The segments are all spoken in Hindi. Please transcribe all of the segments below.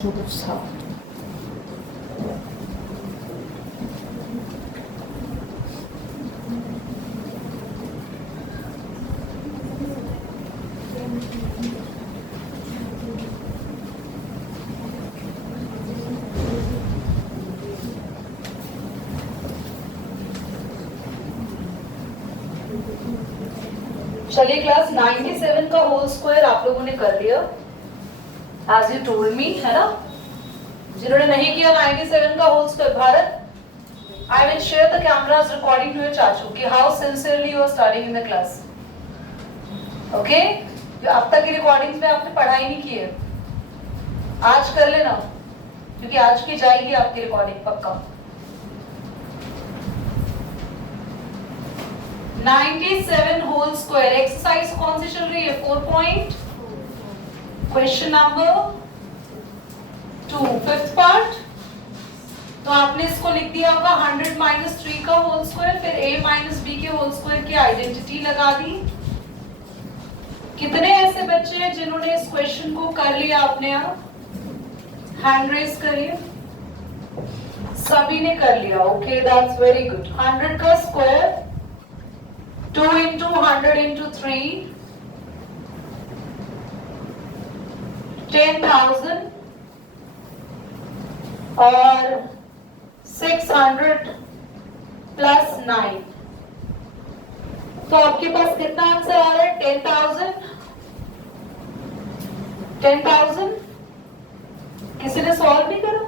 था। चलिए क्लास 97 का होल स्क्वायर आप लोगों ने कर लिया as you told me, है ना? जिन्होंने नहीं किया 97 का whole square, Bharat, I will share the cameras recording to your चाचू कि how sincerely you are studying in the class. Okay? जो अब तक की रिकॉर्डिंग्स में आपने पढ़ाई नहीं की है, आज कर लेना, क्योंकि आज की जाएगी आपकी रिकॉर्डिंग पक्का। 97 होल स्क्वायर एक्सरसाइज कौन सी चल रही है? 4 point question number 2 fifth part. तो आपने इसको लिख दिया होगा 100 माइनस 3 का होल स्क्वायर, फिर a माइनस बी के होल स्क्वायर की आइडेंटिटी लगा दी। कितने ऐसे बच्चे हैं जिन्होंने इस क्वेश्चन को कर लिया अपने आप? हैंड रेज करिए। सभी ने कर लिया। Okay, that's very good. 100 का स्क्वायर 2 इंटू 100 इंटू 3 10,000 और 600 प्लस 9। तो आपके पास कितना आंसर आ रहा है? 10,000। 10,000 किसी ने सॉल्व नहीं करा?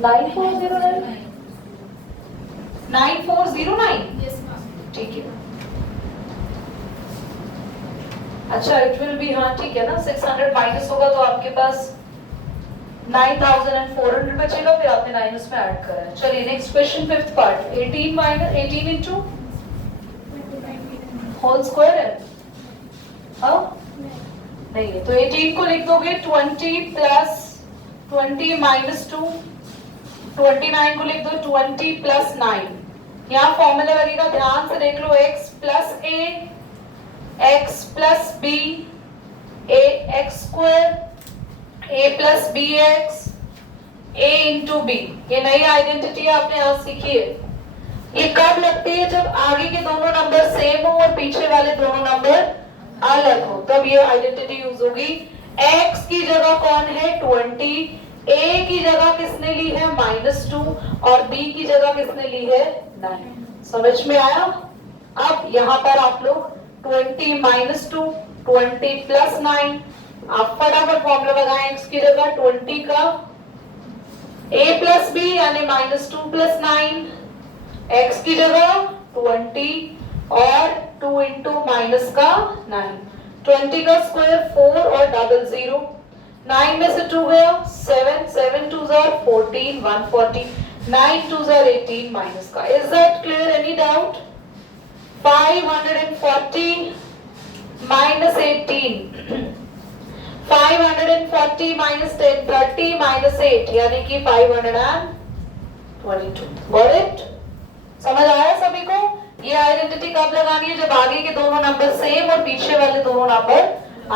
9409 9409। ठीक है, अच्छा इट विल बी, हाँ ठीक है ना। 600 माइनस होगा तो आपके पास 9,400 बचेगा, फिर आपने 9 उसमें ऐड करा है। चलिए next question fifth part. 18 minus 18 into whole square है, हाँ नहीं है तो 18 को लिख दोगे 20 प्लस 20 माइनस 2, 29 को लिख दो 20 प्लस 9। यहाँ फॉर्मूला लगेगा, ध्यान से देख लो। x plus a x plus b a x square a plus b x a into b. ये नई आइडेंटिटी आपने आज सीखी है। ये कब लगती है? जब आगे के दोनों नंबर सेम हो और पीछे वाले दोनों नंबर अलग हो, तब ये आइडेंटिटी यूज होगी। x की जगह कौन है? 20, a की जगह किसने ली है? -2 और b की जगह किसने ली है? 9। समझ में आया? अब यहाँ पर आप लोग 20 माइनस 2 20 प्लस 9, आप फटाफट फॉर्मूला लगाएं। x की जगह 20 का a प्लस b यानी -2 प्लस 9, x की जगह 20 और 2 इंटू माइनस का 9। 20 का स्क्वायर 4 और डबल 0, 9 में से 2 गया 7, 7 2s are 14, 140, 9 2s are 18 minus का। Is that clear? Any doubt? 540 minus 18 540 minus 10 30 minus 8 यानी कि 522। Got it? समझ आया सभी को? ये आइडेंटिटी कब लगानी है? जब आगे के दोनों नंबर सेम और पीछे वाले दोनों नंबर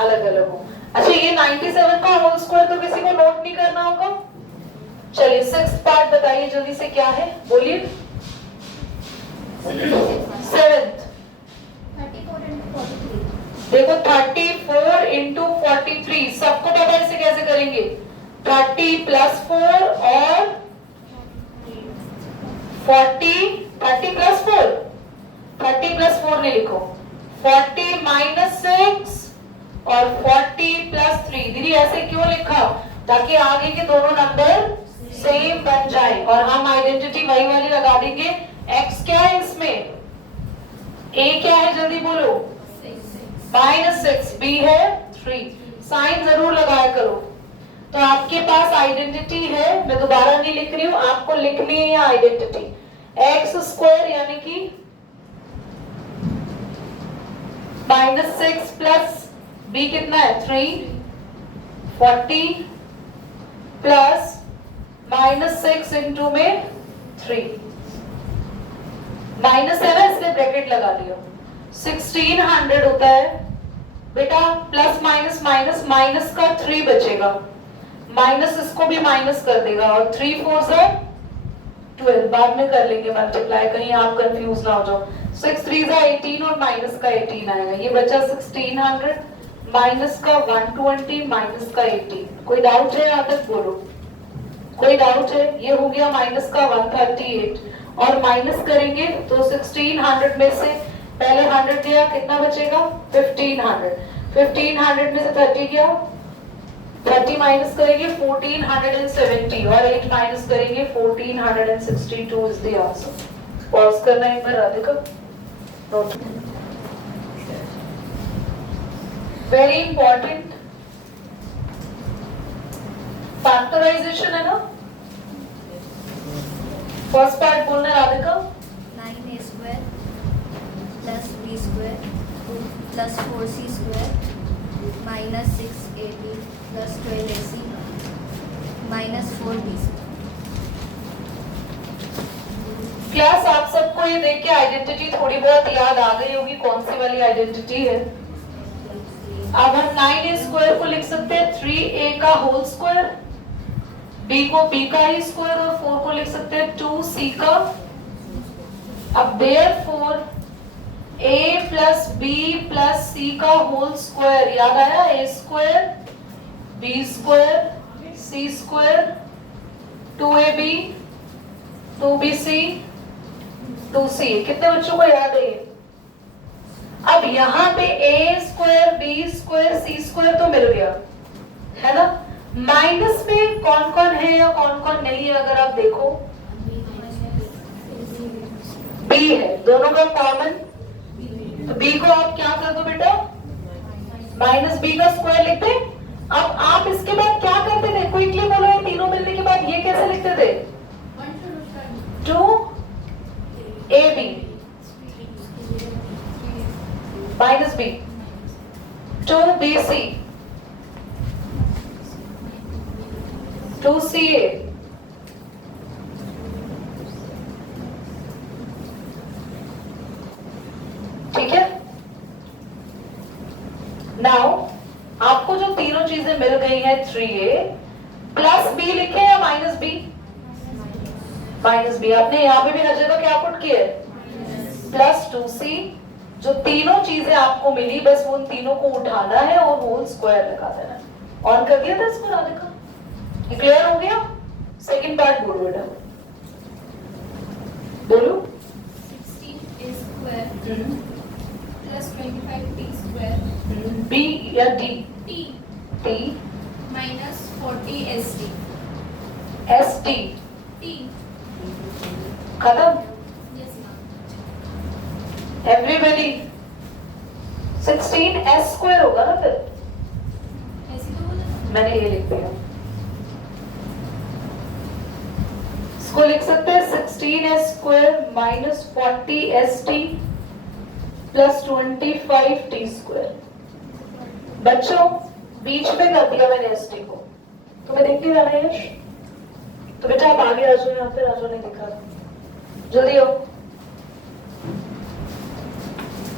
अलग अलग हो। अच्छा, ये 97 का होल स्क्वायर तो किसी को नोट नहीं करना होगा। चलिए सिक्स्थ पार्ट बताइए जल्दी से, क्या है बोलिए। सेवेंथ देखो 34 इंटू 43, सबको पता है इसे कैसे करेंगे? 30 प्लस 4 और 40, 30 प्लस 4, 30 प्लस 4 नहीं लिखो, 40 माइनस 6 और 40 प्लस 3। दीदी ऐसे क्यों लिखा? ताकि आगे के दोनों नंबर सेम बन जाए और हम आइडेंटिटी वही वाली लगा देंगे। x क्या है इसमें? a क्या है जल्दी बोलो? -6, b है 3। साइन जरूर लगाया करो। तो आपके पास आइडेंटिटी है, मैं दोबारा नहीं लिख रही हूँ, आपको लिखनी है आइडेंटिटी। x स्क्वायर यानी कि -6 प्लस b कितना है? 3, 40 प्लस -6 इंटू में 3, माइनस है ना इसलिए ब्रैकेट लगा दिया। 1600 होता है बेटा, प्लस माइनस माइनस, माइनस का 3 बचेगा। माइनस इसको भी माइनस कर देगा और 3 4 ज़ा 12, बाद में कर लेंगे मल्टीप्लाई, कहीं आप कंफ्यूज ना हो जाओ। 6 3 ज़ा 18 और माइनस का 18 आएगा, ये बचा 1600 माइनस का 120 माइनस का 18। कोई डाउट है यहाँ तक? बोलो, कोई डाउट है? ये हो गया माइनस का 138 और माइनस करेंगे तो 1600 में से पहले 100 गया, कितना बचेगा? 1500। 1500 में से 30 गया, 30 माइनस करेंगे 1470 और 8 माइनस करेंगे 1462 इज द आंसर। पॉज करना एक बार, Radhika note. Very important factorization है ना। फर्स्ट पार्ट बोलना Radhika. 9a square plus b square plus 4c square minus 6ab plus 12ac minus 4b square। Class आप सबको ये देख के आइडेंटिटी थोड़ी बहुत याद आ गई होगी, कौन सी वाली आइडेंटिटी है? अब हम 9a स्क्वायर को लिख सकते हैं 3a का होल स्क्वायर, b को b का ही स्क्वायर और 4 को लिख सकते हैं 2c का। अब therefore a plus b plus c का होल स्क्वायर, याद आया? a square b square c square 2ab 2bc 2c। कितने बच्चों को याद है? अब यहाँ पे a square b square c square तो मिल गया है ना। माइनस में कौन कौन है या कौन कौन नहीं है? अगर आप देखो b है, दोनों का कॉमन, तो b को आप क्या कर दो बेटा? माइनस b का स्क्वायर लिखते। अब आप इसके बाद क्या करते थे? क्विकली बोलो, ये तीनों मिलने के बाद ये कैसे लिखते थे? 2ab minus b 2bc 2ca ठीक है। नाउ आपको जो तीनों चीजें मिल गई हैं 3a प्लस b लिखे या माइनस b? Minus b। आपने यहाँ पे भी हर जगह क्या पुट किया है? Plus 2c। जो तीनों चीजें आपको मिली बस उन तीनों को उठाना है और होल स्क्वायर लगा देना है। ऑन कर दिया था इसको राधिका? ये क्लियर हो गया? सेकंड पार्ट बोलो बेटा, बोलो। 16a square plus 25t square b या d? t t minus 40st st t। खत्म। yes ma'am। Everybody 16s square होगा ना फिर? ऐसे तो बोला मैंने ये लिख दिया, इसको लिख सकते हैं 16s square minus 40st plus 25t square. बच्चों बीच में कर दिया मैंने st को, तुम्हें दिख नहीं रहा है यश? तो बेटा आप आगे आ जाओ, यहाँ पे आ जाओ, नहीं दिखा, जल्दी हो,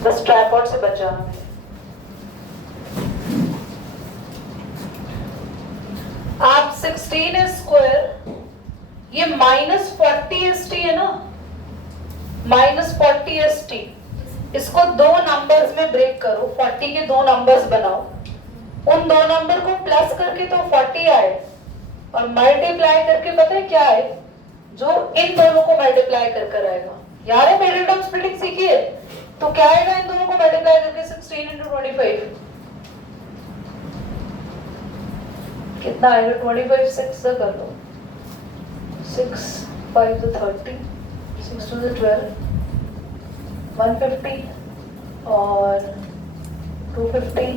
बस ट्राइपॉड से बच जाना है। आप 16 स्क्वायर, ये माइनस 40st है ना, माइनस 40st, इसको दो नंबर्स में ब्रेक करो, 40 के दो नंबर्स बनाओ, उन दो नंबर को प्लस करके तो 40 आए और मल्टीप्लाई करके पता है क्या है? जो इन दोनों को मल्टीप्लाई कर आएगा। यार है मेरे टर्म स्प्लिटिंग सीखी है, तो क्या आएगा इन दोनों को मल्टीप्लाई करके? 16 into 25 कितना आएगा? 25 6 से कर लो, 6 5 to 30, 6 to the 12, 150 और 250,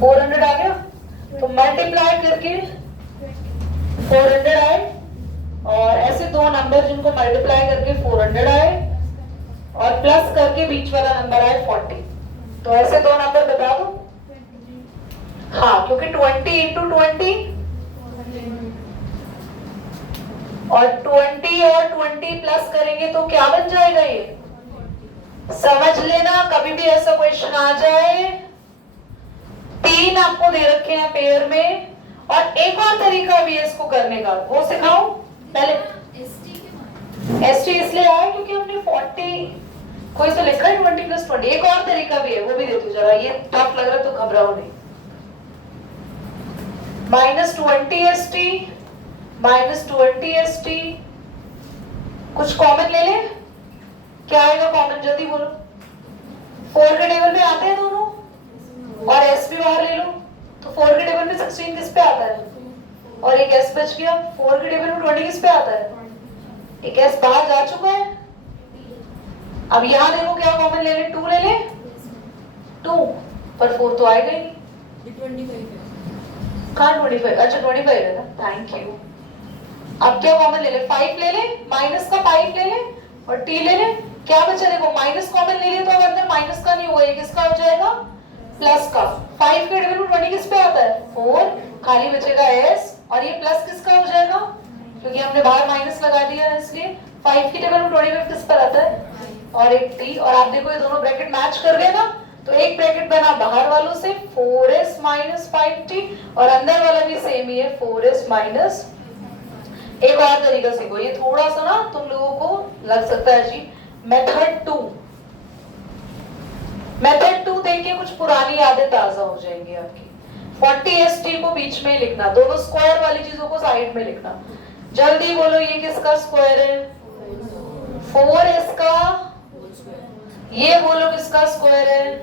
400 आ गया। तो मल्टीप्लाई करके 400 आए और ऐसे दो नंबर जिनको मल्टीप्लाई करके 400 आए और प्लस करके बीच वाला नंबर आए 40। तो ऐसे दो नंबर बता दो। हाँ, क्योंकि 20 into 20 और 20 और 20 प्लस करेंगे तो क्या बन जाएगा? ये समझ लेना, कभी भी ऐसा क्वेश्चन आ जाए तीन आपको दे रखे हैं पेयर में, और एक और तरीका भी है इसको करने का, वो सिखाओ पहले। एस टी इसलिए आया क्योंकि हमने 40 कोई तो लिखा है 20 + 20। एक और तरीका भी है, वो भी दे दो जरा, ये टफ लग रहा है तो घबराओ नहीं। -20 ST -20 ST, कुछ कॉमन ले ले। क्या आएगा कॉमन, जल्दी बोलो। 4 के टेबल में आते हैं दोनों, और S भी बाहर ले लो, तो 4 के टेबल में 16 किस पे आता है, और एक S बच गया। 4 के टेबल में 20 किस पे आता है, एक S बाहर जा चुका है। अब यहाँ देखो क्या कॉमन ले ले, 2 ले ले, 2, पर 4 तो आएगा ही नहीं। 25 है। कहाँ 25, अच्छा 25 है ना, थैंक यू। अब क्या कॉमन ले ले, 5 ले ले, माइनस का 5 ले ले, और T ले ले। क्या बचा, देखो माइनस कॉमन ले लिया तो अब अंदर माइनस का नहीं होगा, ये किसका हो जाएगा, प्लस का। 5 के टेबल में 20 किस पे आता है, 4, खाली बचेगा S, और ये प्लस किसका हो जाएगा, क्योंकि हमने बाहर माइनस लगा दिया है इसलिए। 5 के टेबल में 25 किस पर आता है, और एक T, और आप देखो ये दोनों ब्रैकेट मैच कर गए ना, तो एक ब्रैकेट बना बाहर वालों से 4S - 5T, और अंदर वाला भी सेम ही है 4S माइनस। एक और तरीका सीखो, ये थोड़ा सा ना तुम लोगों को लग सकता है जी। मेथड 2 देख के कुछ पुरानी यादें ताजा हो जाएंगी आपकी। 40 ST को बीच में लिखना, दोनों स्क्वायर वाली चीजों को साइड में लिखना। जल्दी बोलो, ये किसका स्क्वायर है, 4S का। ये बोलो किसका स्क्वायर है,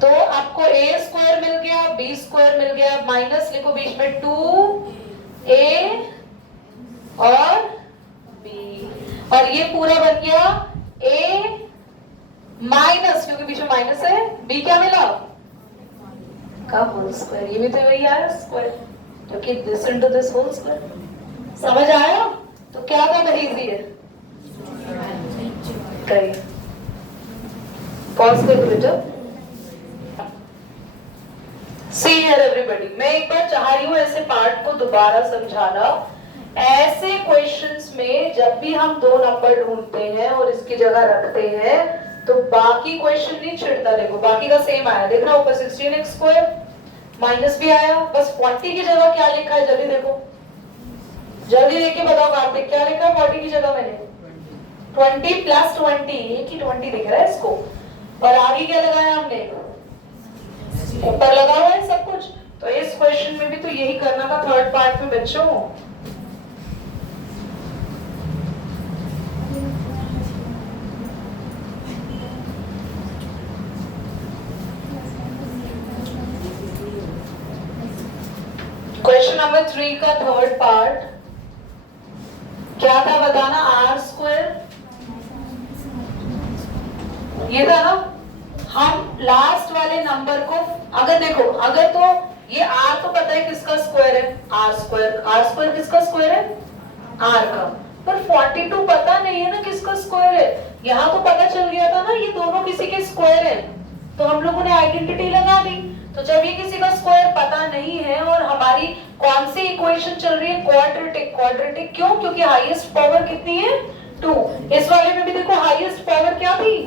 तो आपको A स्क्वायर मिल गया, B स्क्वायर मिल गया, माइनस लिखो बीच में 2A और B, और ये पूरा बन गया A माइनस, क्योंकि बीच में माइनस है, B क्या मिला का होल स्क्वायर। ये भी तो वही आया स्क्वायर, क्योंकि this into this whole square. समझ आया, तो क्या था very इजी है। करिए, पॉज कर बेटा। See here everybody, मैं एक बार चाह रही हूँ ऐसे पार्ट को दोबारा समझाना। ऐसे क्वेश्चंस में जब भी हम दो नंबर ढूंढते हैं और इसकी जगह रखते हैं, तो बाकी क्वेश्चन नहीं छिड़ता। देखो बाकी का सेम आया, देख रहा ऊपर 16x² माइनस भी आया, बस 40 की जगह क्या लिखा है, जल्दी देखो, जल्दी देख के बताओ कार्तिक, क्या लिखा है 40 की जगह मैंने, 20 + 20, एक ही 20 दिख रहा है इसको, और आगे क्या लगाया हमने, ऊपर लगा हुआ है सब कुछ। तो इस क्वेश्चन में भी तो यही करना था थर्ड पार्ट में बच्चों। क्वेश्चन नंबर 3 का थर्ड पार्ट क्या था बताना, R²। ये था ना, हम लास्ट वाले नंबर को अगर देखो, अगर तो ये R तो पता है किसका स्क्वायर है, R² किसका स्क्वायर है, R का, पर 42 पता नहीं है ना किसका स्क्वायर है। यहाँ तो पता चल गया था ना ये दोनों किसी के स्क्वायर है, तो हम लोगों ने आइडेंटिटी लगा दी। तो जब ये किसी का स्क्वायर पता नहीं है और हमारी कौन सी इक्वेशन चल रही है, क्वाड्रेटिक क्यों, क्योंकि हाईएस्ट पावर कितनी है 2। इस वाले में भी देखो हाईएस्ट पावर क्या थी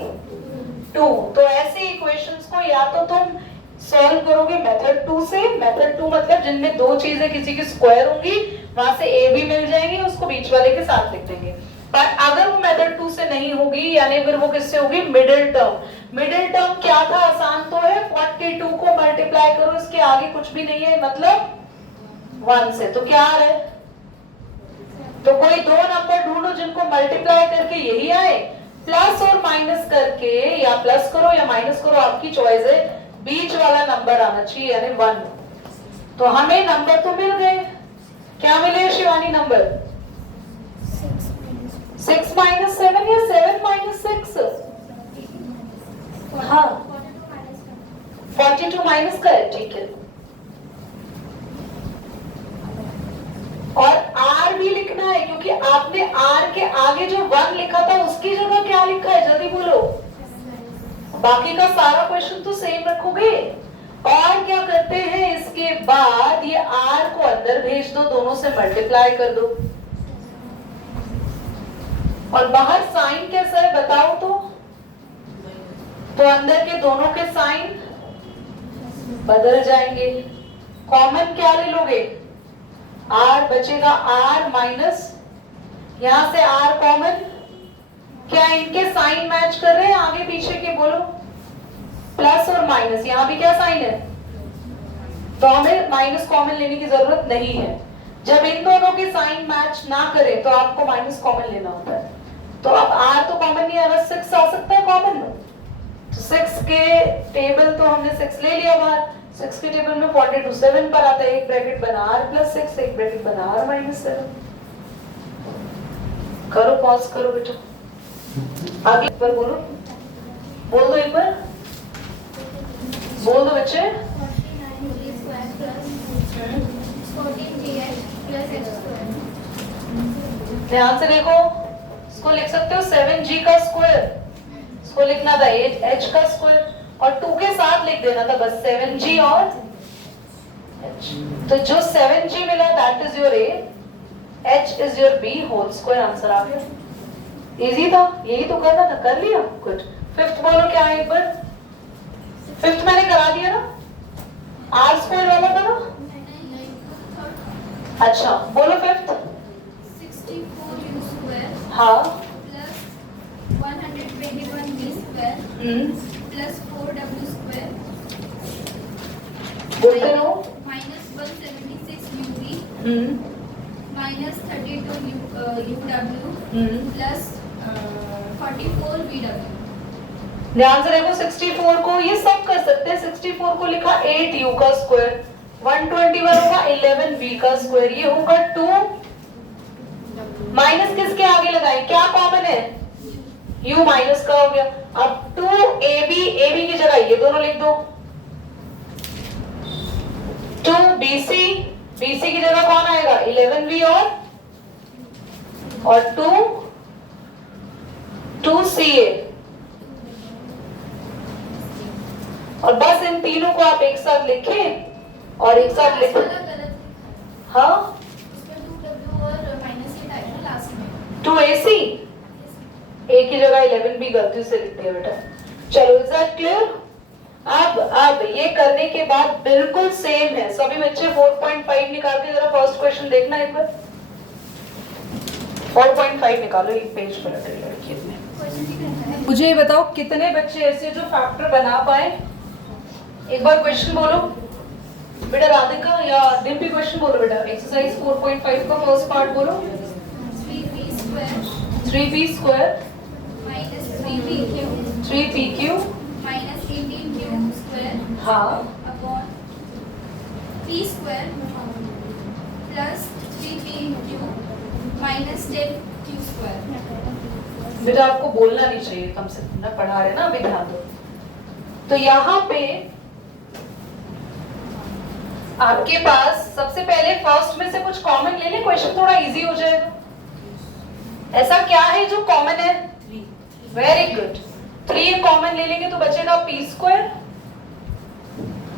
2। तो ऐसे इक्वेशंस को या तो तुम सॉल्व करोगे मेथड 2 से, मेथड 2 मतलब जिनमें दो चीजें किसी की स्क्वायर होंगी, वहां से A भी मिल जाएंगे, उसको बीच वाले के साथ लिख देंगे। पर अगर वो मेथड 2 से नहीं होगी, यानी फिर वो किससे होगी, मिडिल टर्म। मिडिल टर्म क्या था, आसान तो है, 42 को मल्टीप्लाई करो, इसके आगे कुछ भी नहीं है, मतलब 1 से, तो क्या आ रहा है, तो कोई दो नंबर ढूंढो जिनको मल्टीप्लाई करके यही आए, प्लस और माइनस करके, या प्लस करो या माइनस करो, आपकी चॉइस है, बीच वाला नंबर आना चाहिए, यानी 1। तो हमें नंबर तो मिल गए, क्या मिले शिवानी नंबर, 6 - 7 या 7 - 6, हाँ 42 माइनस का है, ठीक है। और R भी लिखना है, क्योंकि आपने R के आगे जो 1 लिखा था उसकी जगह क्या लिखा है, जल्दी बोलो। बाकी का सारा क्वेश्चन तो सेम रखोगे। और क्या करते हैं, इसके बाद ये R को अंदर भेज दो, दोनों से मल्टीप्लाई कर दो, और बाहर साइन कैसा है बताओ तो अंदर के दोनों के साइन बदल जाएंगे। कॉमन क्या ले लोगे? r बचेगा r माइनस, यहां से r कॉमन। क्या इनके साइन मैच कर रहे हैं आगे पीछे के? बोलो। प्लस और माइनस, यहाँ भी क्या साइन है? तो हमें माइनस कॉमन लेने की जरूरत नहीं है। जब इन दोनों के साइन मैच ना करे तो आपको माइनस कॉमन लेना होता है। तो अब r तो कॉमन नहीं आ रहा, 6 आ सकता है कॉमन में। तो 6 के टेबल तो हमने 6 ले लिया बाहर। 6 के टेबल में 42 7 पर आता है, एक ब्रैकेट बना r प्लस 6, एक ब्रैकेट बना r माइनस 7। करो, पॉज करो बेटा। आगे एक बार बोलो, बोल दो एक बार, बोल दो बच्चे। 49 square plus 14 plus x square। ध्यान से देखो, इसको लिख सकते हो 7g का स्क्वायर, इसको लिखना था h का स्क्वायर, और 2 के साथ लिख देना था बस 7g और h। तो जो 7g मिला that is your a, h is your b whole square. Answer आ गया। इजी था, यही तो करना था, कर लिया। गुड। फिफ्थ बोलो क्या है एक बार। फिफ्थ मैंने करा दिया ना, r स्क्वायर वाला था ना। अच्छा बोलो फिफ्थ। 64u square हाँ। plus 121v square plus 4w square बोलते रहो। minus 176uv minus 32uw plus 44vw। ध्यान से देखो, 64 को ये सब कर सकते हैं। 64 को लिखा 8u का स्क्वायर, 121 होगा 11v का स्क्वायर, ये होगा 2 माइनस किसके आगे लगाए, क्या कॉमन है? u माइनस का हो गया। अब 2ab, ab की जगह ये दोनों लिख दो। 2bc, bc की जगह कौन आएगा? 11v और 2ca। और बस इन तीनों को आप एक साथ लिखें और एक साथ लिखें। हाँ, उसमें 2w और माइनस के टाइप है लास्ट में। 2ac, a की जगह 11b गलती से लिख दिया बेटा। चलो, इज दैट क्लियर? अब ये करने के बाद बिल्कुल सेम है। सभी बच्चे 4.5 निकाल के जरा फर्स्ट क्वेश्चन देखना एक बार। 4.5 निकालो, एक पेज पर लड़की में। मुझे ये बताओ कितने बच्चे ऐसे जो फैक्टर बना पाए? एक बार क्वेश्चन बोलो बेटा। राधिका या डिम्पी क्वेश्चन बोलो बेटा। एक्सरसाइज 4.5 का फर्स्ट पार्ट बोलो। 3p square minus 3pq 3pq minus 18q square हाँ upon p square plus 3pq minus 10q square। बेटा आपको बोलना नहीं चाहिए, कम से कम ना पढ़ा रहे ना, अभी ध्यान दो। तो यहाँ पे आपके पास सबसे पहले फर्स्ट में से कुछ कॉमन ले ले, क्वेश्चन थोड़ा इजी हो जाएगा। ऐसा क्या है जो कॉमन है? वेरी गुड, 3 कॉमन ले लेंगे तो बचेगा p स्क्वायर,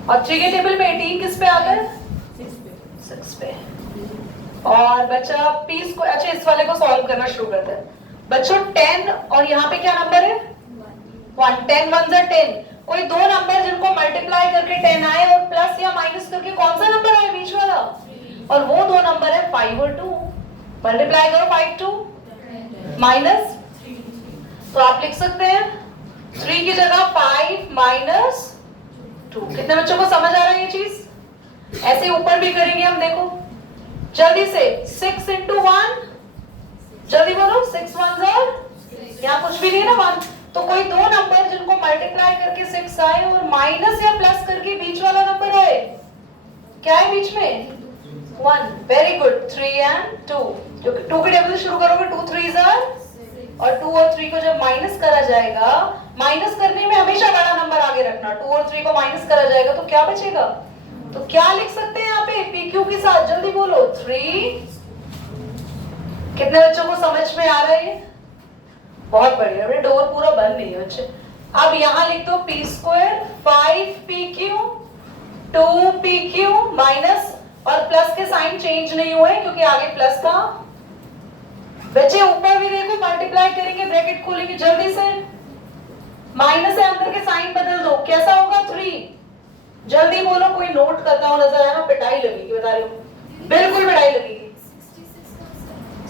और 3 के टेबल में 18 किस पे आता है? 6 पे। और बचा p स्क्वायर। अच्छा, इस वाले को सॉल्व करना शुरू करते हैं बच्चों। 10 और यहाँ पे क्या नंबर है? 1। 10 1 जा 10। कोई दो नंबर जिनको मल्टीप्लाई करके 10 आए और प्लस या माइनस करके कौन सा नंबर आए बीच वाला? और वो दो नंबर है 5 और 2। मल्टीप्लाई करो 5 2 माइनस, तो आप लिख सकते हैं 3 की जगह 5 माइनस 2। कितने बच्चों को समझ आ रहा है ये चीज? ऐसे ऊपर भी करेंगे हम, देखो जल्दी से। 6 into 1, जल्दी बोलो। 6 1 ज़र, यहाँ कुछ भी नहीं है ना 1। तो कोई दो नंबर जिनको मल्टीप्लाई करके 6 आए और माइनस या प्लस करके बीच वाला नंबर आए, क्या है बीच में? 1। Very good. 3 and 2, जो 2 के टेबल से शुरू करोगे 2 3 ज़र, और 2 और 3 को जब माइनस करा जाएगा, माइनस करने में हमेशा बड़ा नंबर आगे रखना। 2 और 3 को माइनस करा जाएगा तो क्या बचेगा? तो क्या लिख सकते हैं यहाँ पे PQ के साथ? जल्दी बोलो 3। कितने बच्चों को समझ में आ रहा है? बहुत बढ़िया, डोर पूरा बंद नहीं है बच्चे। अब यहाँ लिख दो p square 5pq 2pq minus, और प्लस के साइन चेंज नहीं हुए क्योंकि आगे प्लस था। बच्चे ऊपर भी देखो, मल्टीप्लाई करेंगे ब्रैकेट खोलेंगे जल्दी से, माइनस है अंदर के साइन बदल दो, कैसा होगा? 3 जल्दी बोलो, कोई नोट करता हो नजर आया ना, पिटाई लगेगी, बता रही हूँ, बिल्कुल पिटाई लगेगी।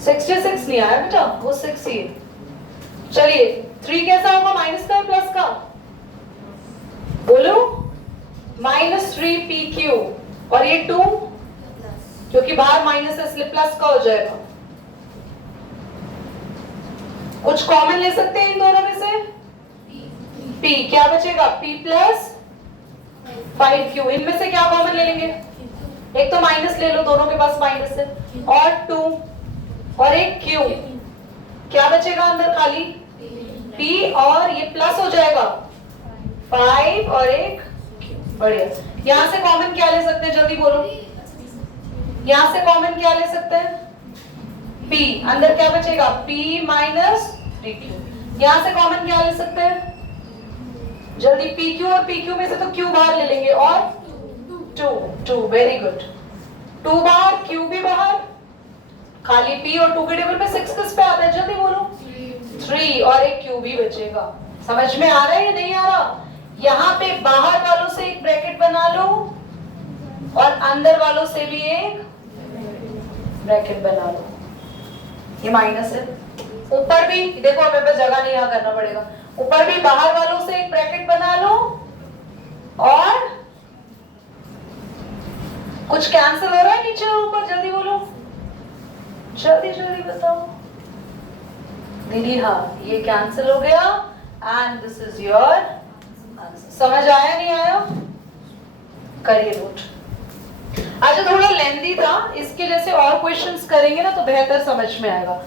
66 नहीं आया बेटा, वो 6 ही है। चलिए 3 कैसा होगा, माइनस का प्लस का, बोलो, -3pq, और ये 2 क्योंकि बाहर माइनस है इसलिए प्लस का हो जाएगा। कुछ कॉमन ले सकते हैं इन दोनों में से, p क्या बचेगा, p प्लस 5q, इनमें से क्या कॉमन ले लेंगे, एक तो माइनस ले लो, दोनों के पास माइनस है, और 2 और एक q, क्या बचेगा अंदर खाली, p, और ये प्लस हो जाएगा 5 और एक q, बढ़िया। यहां से कॉमन क्या ले सकते हैं, जल्दी बोलो, यहां से कॉमन क्या ले सकते हैं, p, अंदर क्या बचेगा, p माइनस 3q, यहां से कॉमन क्या ले सकते हैं, जल्दी, pq और pq में से तो q बाहर ले लेंगे, और 2, वेरी गुड, 2 बाहर, q भी बाहर, खाली p और 2 के टेबल पे 6 किस पे आता है, जल्दी बोलो, 3, और एक q भी बचेगा। समझ में आ रहा है या नहीं आ रहा, यहाँ पे बाहर वालों से एक ब्रैकेट बना लो और अंदर वालों से भी एक ब्रैकेट बना लो, ये माइनस है, ऊपर भी देखो, हमें बस जगह नहीं यहाँ करना पड़ेगा, ऊपर भी बाहर वालों से एक ब्रैकेट बना लो, और कुछ कैंसिल हो रहा है नीचे और ऊपर, जल्दी बोलो, जल्दी जल्दी बताओ दीदी, हाँ ये कैंसिल हो गया, and this is your answer. समझ आया नहीं आया, करिए नोट। अच्छा थोड़ा लेंदी था, इसके जैसे और क्वेश्चंस करेंगे ना तो बेहतर समझ में आएगा।